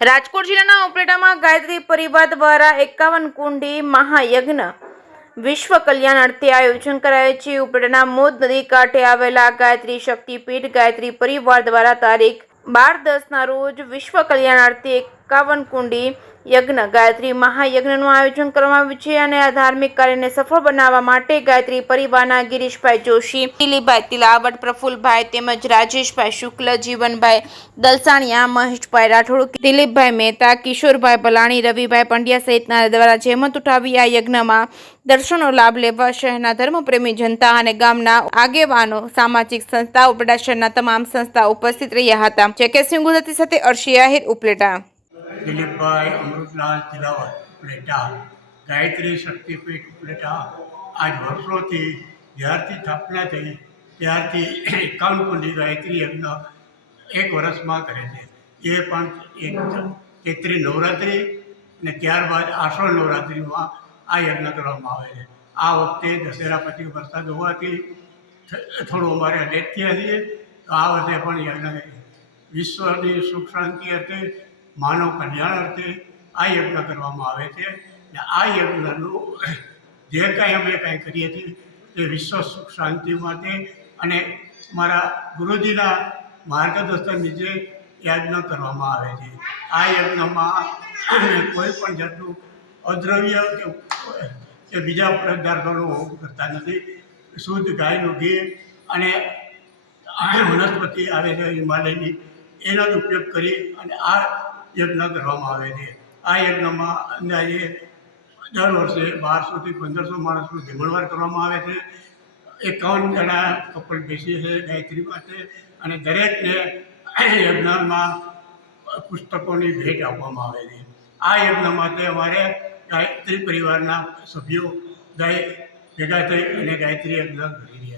રાજકોટ જિલ્લાના ઉપલેટામાં ગાયત્રી પરિવાર દ્વારા 51 કુંડી મહાયજ્ઞ વિશ્વ કલ્યાણ અર્થે આયોજન કરાયું છે। ઉપલેટાના મોદ નદી કાંઠે આવેલા ગાયત્રી શક્તિપીઠ ગાયત્રી પરિવાર દ્વારા તારીખ 12/10 રોજ વિશ્વ કલ્યાણ અર્થે 51 કુંડી યજ્ઞ ગાયત્રી મહાયજ્ઞનું આયોજન કરવામાં આવ્યું છે અને આ ધાર્મિક કાર્યને સફળ બનાવવા માટે ગાયત્રી પરિવારના ગિરીશભાઈ જોશી, દિલીપભાઈ તિલાવટ, પ્રફુલભાઈ તેમજ રાજેશભાઈ શુક્લ, જીવનભાઈ દલસાણિયા, મહેશભાઈ રાઠોડ, દિલીપભાઈ મહેતા, કિશોરભાઈ ભલાણી, રવિભાઈ પંડ્યા સહિતના દ્વારા જહેમત ઉઠાવી આ યજ્ઞમાં દર્શનનો લાભ લેવા શહેરના ધર્મપ્રેમી જનતા અને ગામના આગેવાનો, સામાજિક સંસ્થાઓ, ઉપલેટા શહેરના તમામ સંસ્થાઓ ઉપસ્થિત રહ્યા હતા। જેકે ગુજરાતી સાથે અર્શી આહિર, ઉપલેટા। દિલીપભાઈ અમૃતલાલ તિલાવત, ઉપલેટા। ગાયત્રી શક્તિપીઠ, ઉપલેટા આજ વર્ષોથી જ્યારથી સ્થાપના થઈ ત્યારથી 51 કુંડી ગાયત્રી યજ્ઞ એક વર્ષમાં કરે છે। એ પણ એક ચૈત્રી નવરાત્રિ અને ત્યારબાદ આસો નવરાત્રિમાં આ યજ્ઞ કરવામાં આવે છે। આ વખતે દશેરા પછી વરસાદ હોવાથી થોડું અમારે લેટ થયા છીએ, તો આ વર્ષે પણ યજ્ઞ વિશ્વની સુખ શાંતિ અર્થે, માનવ કલ્યાણ અર્થે આ યજ્ઞ કરવામાં આવે છે। અને આ યજ્ઞનું જે કાંઈ અમે કાંઈ કરીએ છીએ તે વિશ્વ સુખ શાંતિ માટે અને મારા ગુરુજીના માર્ગદર્શન નીચે યજ્ઞ કરવામાં આવે છે। આ યજ્ઞમાં કોઈ પણ જાતનું અદ્રવ્ય કે બીજા પદાર્થોનો કરતા નથી। શુદ્ધ ગાયનું ઘી અને વનસ્પતિ આવે છે હિમાલયની, એનો જ ઉપયોગ કરી અને આ યજ્ઞ કરવામાં આવે છે। આ યજ્ઞમાં અંદાજે દર વર્ષે 1200 થી 1500 માણસનું જમણવાર કરવામાં આવે છે। 51 જણા કપલ બેસીએ છે ગાયત્રી માટે અને દરેકને યજ્ઞમાં પુસ્તકોની ભેટ આપવામાં આવે છે। આ યજ્ઞ માટે અમારે ગાયત્રી પરિવારના સભ્યો ભેગા થઈ અને ગાયત્રી યજ્ઞ કરી રહ્યા છે।